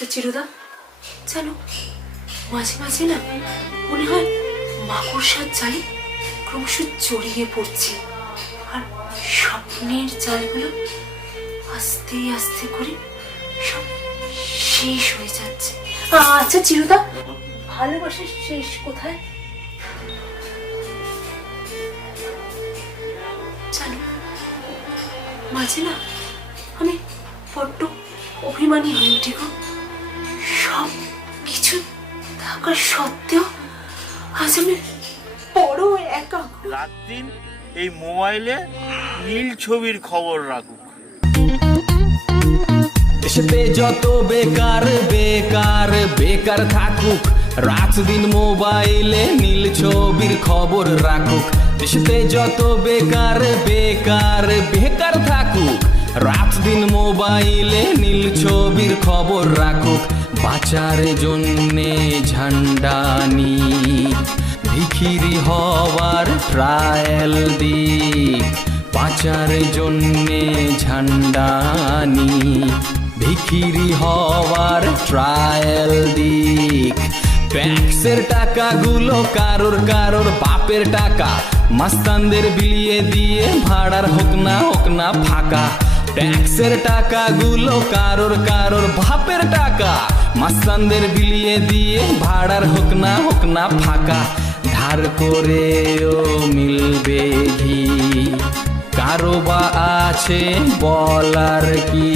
আচ্ছা চিরুদা, জানো মাঝে মাঝে না মনে হয় মাকড়সার জালে ক্রমশ জড়িয়ে পড়ছি, আর স্বপ্নের জালগুলো আস্তে আস্তে করে সব শেষ হয়ে যাচ্ছে। আচ্ছা চিরুদা, ভালোবাসার শেষ কোথায় জানো? মাঝে না আমি বড্ড অভিমানী হয়ে উঠি গো। সব কিছু থাকা সত্ত্বেও আজ আমি বড় একা। রাত দিন এই মোবাইলে নীল ছবির খবর রাখুক। দেশেতে যত বেকার বেকার বেকার থাকুক, রাত দিন মোবাইলে নীল ছবির খবর রাখুক। দেশেতে যত বেকার বেকার বেকার থাকুক, রাত দিন মোবাইলে নীল ছবির খবর রাখুক। বাঁচার জন্যে ঝান্ডা নিক, ভিখিরি হওয়ার ট্রায়াল দিক। বাঁচার জন্যে ঝান্ডা নিক, ভিখিরি হওয়ার ট্রায়াল দিক। ট্যাক্সের টাকাগুলো কারোর কারোর বাপের টাকা, মাস্তানদের বিলিয়ে দিয়ে ভাড়ার হোক না ফাঁকা। ট্যাক্সের টাকাগুলো কারোর কারোর বাপের টাকা, মাস্তানদের বিলিয়ে দিয়ে ভাড়ার হোক না ফাঁকা। ধার করেও মিলবে ঘি, কারো বা আছে বলার কি?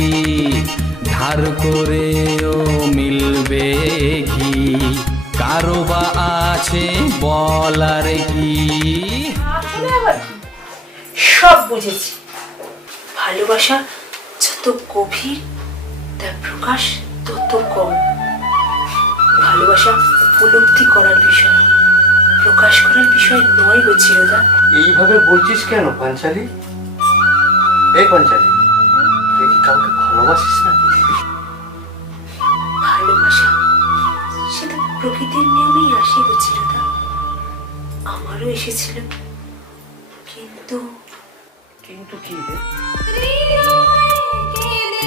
ধার করেও মিলবে ঘি, কারো বা আছে বলার কি? আসলে আবার সব বুঝেছি। ভালোবাসা যত গভীর তার প্রকাশ তত কম। ভালোবাসা উপলব্ধি করার বিষয়, প্রকাশ করার বিষয় নয় গো চিরদা। এইভাবে বলছিস কেন পাঞ্চালি? এই পাঞ্চালি, তুই কি কাউকে ভালোবাসিস না? ভালোবাসা সেটা প্রকৃতির নিয়মেই আসে গো চিরদা। আমারও এসেছিল, কিন্তু কিন্তু কি রে? হৃদয় কেঁদে